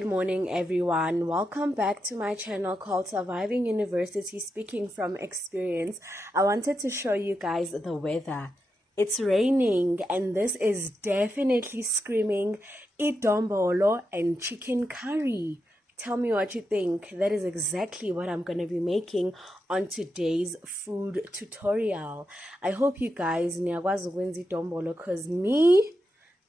Good morning, everyone. Welcome back to my channel called Surviving University, speaking from experience. I wanted to show you guys the weather. It's raining, and this is definitely screaming idombolo and chicken curry. Tell me what you think. That is exactly what I'm going to be making on today's food tutorial. I hope you guys niyakwazi ukwenza idombolo, because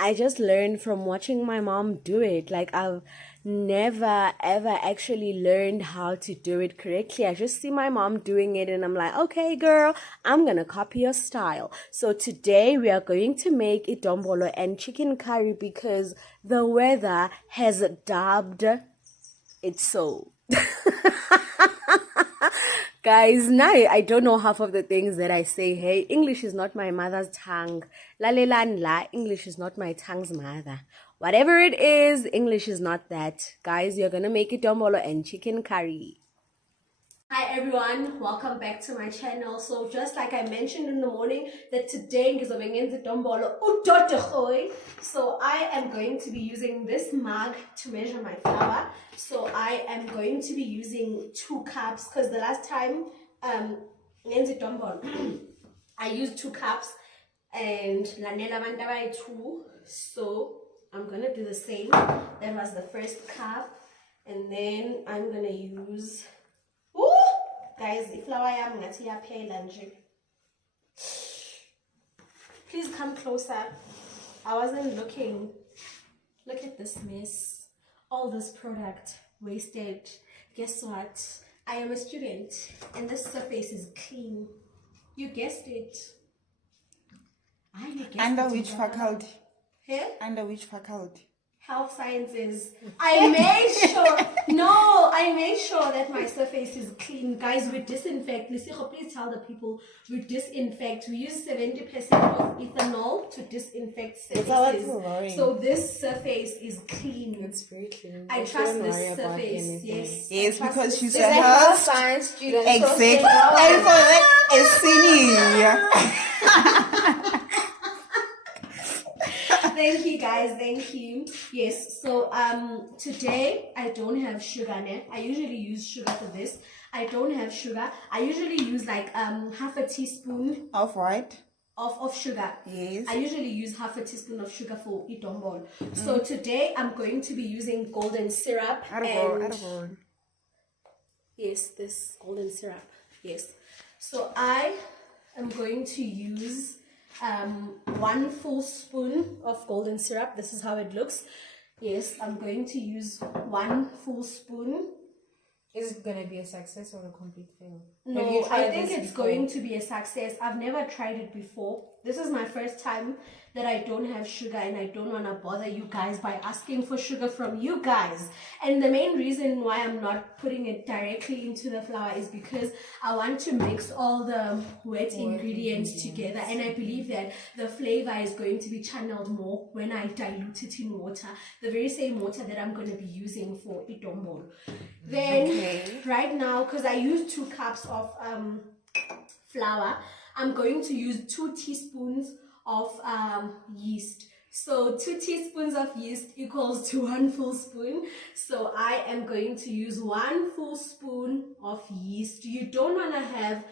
I just learned from watching my mom do it. Like, I've never ever actually learned how to do it correctly. I just see my mom doing it and I'm like, okay, girl, I'm gonna copy your style. So today we are going to make idombolo and chicken curry because the weather has dubbed it so. Guys, now I don't know half of the things that I say. Hey, English is not my mother's tongue. La le lan la, English is not my tongue's mother. Whatever it is, English is not that. Guys, you're gonna make idombolo and chicken curry. Hi everyone, welcome back to my channel. So just like I mentioned in the morning, that today is idombolo udodogoy. So I am going to be using this mug to measure my flour. So I am going to be using 2 cups because the last time I used 2 cups and lanela bantabai 2. So I'm gonna do the same. That was the first cup, and then I'm gonna use. Guys, iflower yam ngathi iyaphela nje. Please come closer. I wasn't looking. Look at this mess. All this product wasted. Guess what? I am a student and this surface is clean. You guessed it. Under which faculty? Here? Under which faculty? Health sciences. I made sure that my surface is clean. Guys, we disinfect. Please tell the people we disinfect. We use 70% of ethanol to disinfect surfaces. So this surface is clean. It's very clean. I trust this surface. Yes. Yes, because she's a health science student. Exactly. And for that, it's senior. Thank you guys, thank you. Yes, so today I don't have sugar. I usually use sugar for this. I don't have sugar. I usually use like half a teaspoon of what? Of sugar. Yes. I usually use half a teaspoon of sugar for idombolo. So today I'm going to be using golden syrup. Yes, this golden syrup. Yes. So I am going to use 1 full spoon of golden syrup. This is how it looks. Yes, I'm going to use 1 full spoon. Is it going to be a success or a complete fail? No, I think it's going to be a success. I've never tried it before. This is my first time that I don't have sugar, and I don't want to bother you guys by asking for sugar from you guys. And the main reason why I'm not putting it directly into the flour is because I want to mix all the wet ingredients together, and I believe that the flavor is going to be channeled more when I dilute it in water, the very same water that I'm going to be using for idombolo. Then right now, because I use 2 cups of flour, I'm going to use 2 teaspoons of yeast. So 2 teaspoons of yeast equals to 1 full spoon. So I am going to use 1 full spoon of yeast. You don't want to have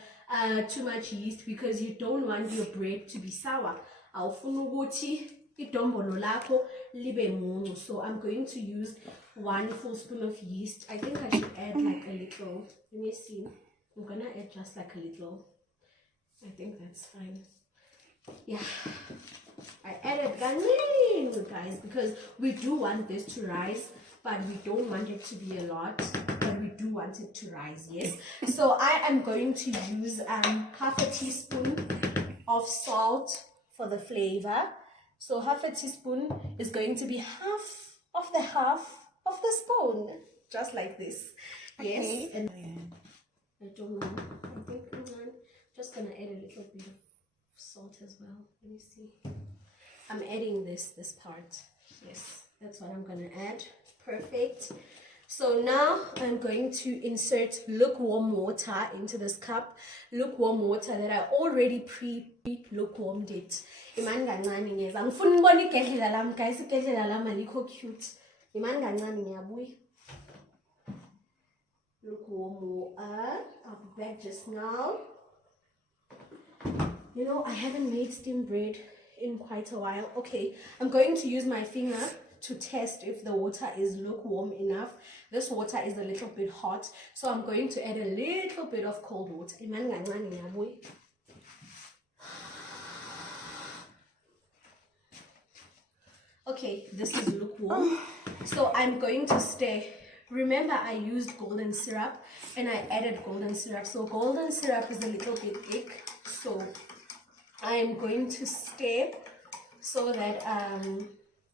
too much yeast because you don't want your bread to be sour. So I'm going to use 1 full spoon of yeast. I think I should add like a little. Let me see. I'm gonna add just like a little. I think that's fine. Yeah, I added ganini, guys, because we do want this to rise, but we don't want it to be a lot, but we do want it to rise. Yes. So I am going to use half a teaspoon of salt for the flavor. So half a teaspoon is going to be half of the spoon, just like this. Yes. Okay. And I don't know. I think I'm just gonna add a little bit of salt as well. Let me see. I'm adding this part. Yes, that's what I'm gonna add. Perfect. So now I'm going to insert lukewarm water into this cup. Lukewarm water that I already pre-lukewarmed it. Guys, cute. Iman kancane ngiyabuya. Lukewarm water. I'll be back just now. You know, I haven't made steamed bread in quite a while. Okay, I'm going to use my finger to test if the water is lukewarm enough. This water is a little bit hot, so I'm going to add a little bit of cold water. Okay, this is lukewarm, so I'm going to stir. Remember, I used golden syrup and I added golden syrup, so golden syrup is a little bit thick, so I am going to stir so that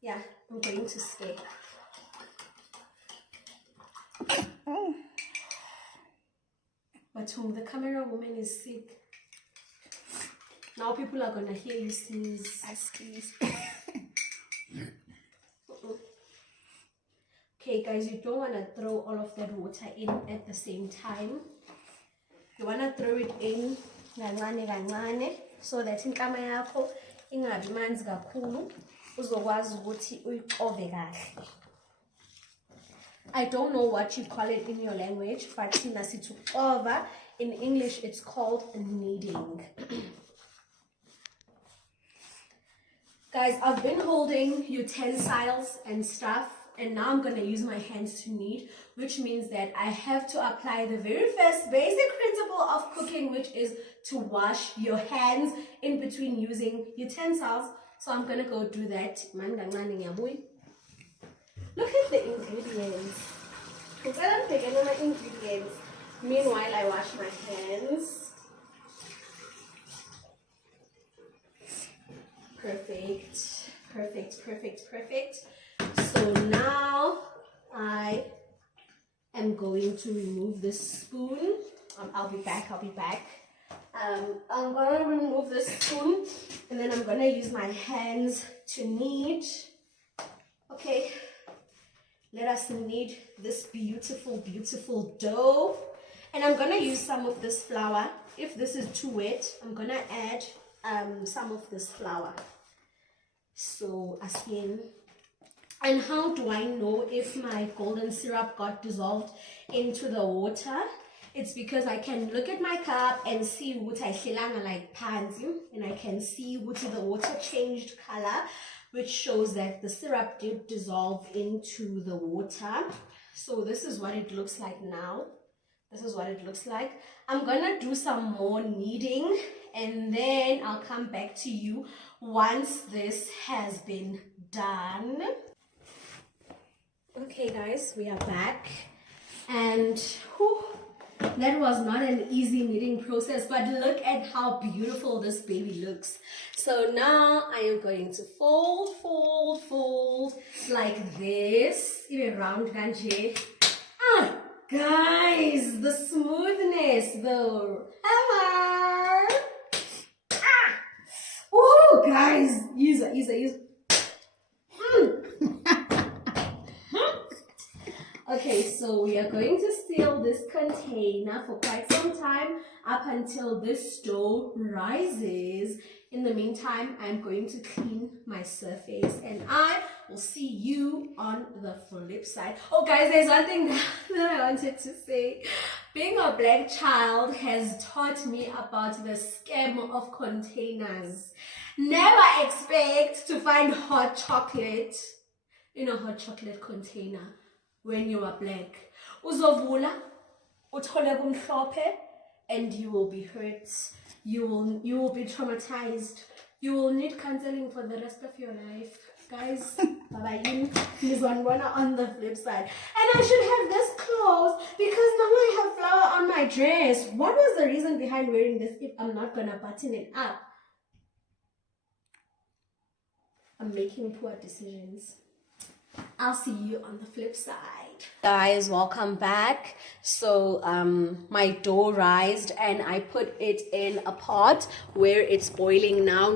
yeah, I'm going to stir. But the camera woman is sick. Now people are gonna hear you sneeze. I squeeze. Okay guys, you don't want to throw all of that water in at the same time. You want to throw it in kancane so that inkama yakho ingabi manzi kakhulu, uzokwazi ukuthi uyixove kahle. I don't know what you call it in your language, but thina sithi ukuxova. In English it's called kneading. Guys, I've been holding utensils and stuff, and now I'm going to use my hands to knead, which means that I have to apply the very first basic principle of cooking, which is to wash your hands in between using utensils. So I'm going to go do that. Look at the ingredients. Meanwhile, I wash my hands. Perfect, perfect, perfect, perfect. So now I am going to remove this spoon. I'll be back. I'm gonna remove this spoon and then I'm gonna use my hands to knead. Okay, let us knead this beautiful, beautiful dough. And I'm gonna use some of this flour. If this is too wet, I'm gonna add some of this flour. So again, and how do I know if my golden syrup got dissolved into the water? It's because I can look at my cup and see what I like pansy, and I can see what the water changed color, which shows that the syrup did dissolve into the water. So this is what it looks like now. This is what it looks like. I'm gonna do some more kneading and then I'll come back to you once this has been done. Okay guys, we are back, and whew, that was not an easy kneading process, but look at how beautiful this baby looks. So now I am going to fold like this, even round kanje. Guys, the smoothness though. Oh guys, use. Okay, so we are going to seal this container for quite some time up until this dough rises. In the meantime, I'm going to clean my surface and I will see you on the flip side. Oh guys, there's one thing that I wanted to say. Being a black child has taught me about the scam of containers. Never expect to find hot chocolate in a hot chocolate container when you are black. Uzovula, uthole kumhlophe, and you will be hurt. You will be traumatized. You will need counseling for the rest of your life. Guys, bye-bye. On the flip side. And I should have this clothes because now I have flour on my dress. What was the reason behind wearing this if I'm not gonna button it up? I'm making poor decisions. I'll see you on the flip side. Guys, welcome back. So my dough rised and I put it in a pot where it's boiling now.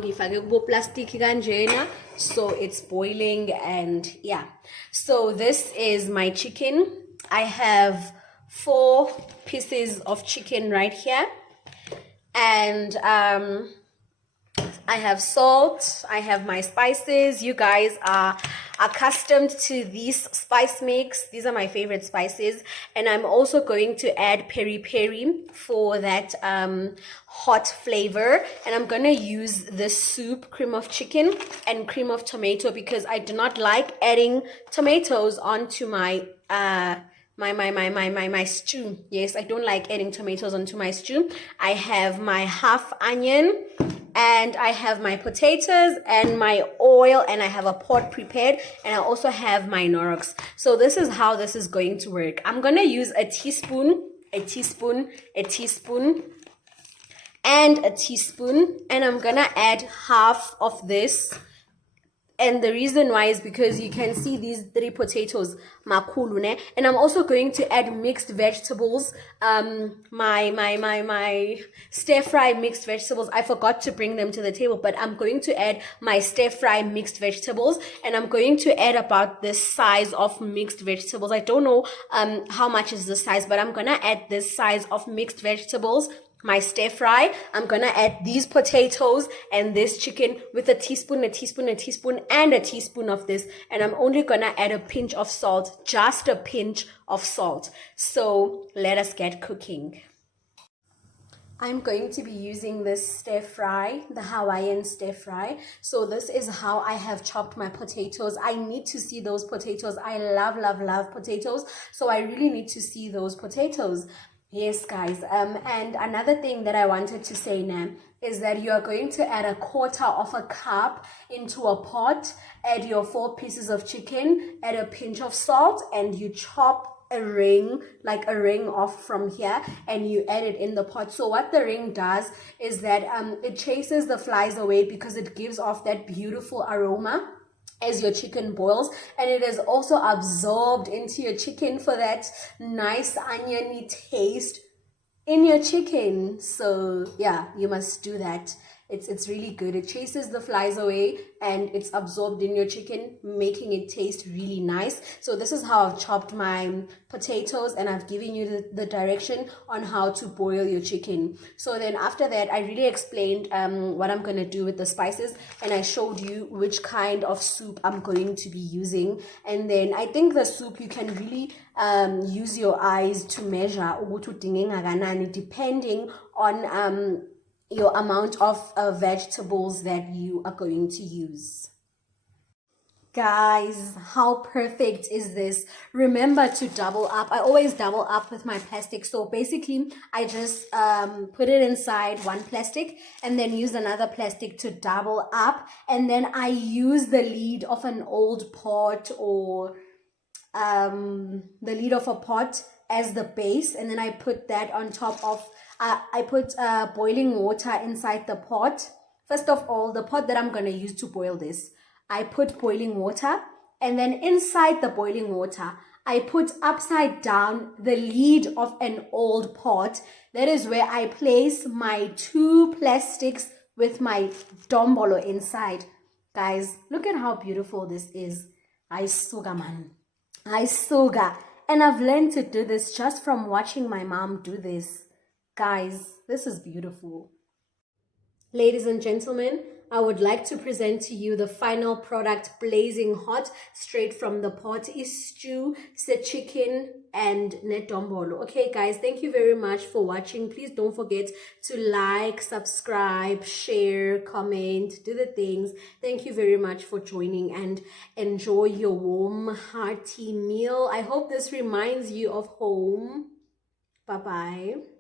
So it's boiling, and yeah. So this is my chicken. I have 4 pieces of chicken right here, and I have salt, I have my spices. You guys are accustomed to these spice mix. These are my favorite spices. And I'm also going to add peri peri for that hot flavor. And I'm going to use this soup, cream of chicken and cream of tomato, because I do not like adding tomatoes onto my my stew. Yes, I don't like adding tomatoes onto my stew. I have my half onion, and I have my potatoes and my oil, and I have a pot prepared, and I also have my Norox. So this is how this is going to work. I'm gonna use a teaspoon, and a teaspoon, and I'm gonna add half of this. And the reason why is because you can see these 3 potatoes, makulu, ne? And I'm also going to add mixed vegetables. My stir fry mixed vegetables. I forgot to bring them to the table, but I'm going to add my stir fry mixed vegetables, and I'm going to add about this size of mixed vegetables. I don't know how much is the size, but I'm gonna add this size of mixed vegetables. My stir fry, I'm gonna add these potatoes and this chicken with a teaspoon, and a teaspoon of this, and I'm only gonna add a pinch of salt, just a pinch of salt. So let us get cooking. I'm going to be using this stir fry, the Hawaiian stir fry. So this is how I have chopped my potatoes. I need to see those potatoes. I love potatoes, so I really need to see those potatoes. Yes, guys. And another thing that I wanted to say now is that you are going to add 1/4 of a cup into a pot, add your 4 pieces of chicken, add a pinch of salt, and you chop a ring, like a ring off from here, and you add it in the pot. So what the ring does is that it chases the flies away, because it gives off that beautiful aroma as your chicken boils, and it is also absorbed into your chicken for that nice oniony taste in your chicken. So yeah, you must do that. It's really good. It chases the flies away and it's absorbed in your chicken, making it taste really nice. So this is how I've chopped my potatoes, and I've given you the direction on how to boil your chicken. So then after that, I really explained what I'm going to do with the spices, and I showed you which kind of soup I'm going to be using. And then I think the soup, you can really use your eyes to measure depending on your amount of vegetables that you are going to use. Guys, how perfect is this? Remember to double up. I always double up with my plastic. So basically, I just put it inside one plastic and then use another plastic to double up. And then I use the lid of an old pot, or the lid of a pot as the base. And then I put that on top of I put boiling water inside the pot. First of all, the pot that I'm going to use to boil this, I put boiling water, and then inside the boiling water, I put upside down the lid of an old pot. That is where I place my 2 plastics with my idombolo inside. Guys, look at how beautiful this is. I suga, man. I suga. And I've learned to do this just from watching my mom do this. Guys, this is beautiful. Ladies and gentlemen, I would like to present to you the final product, blazing hot, straight from the pot, is stew, the chicken, and idombolo. Okay, guys, thank you very much for watching. Please don't forget to like, subscribe, share, comment, do the things. Thank you very much for joining, and enjoy your warm, hearty meal. I hope this reminds you of home. Bye-bye.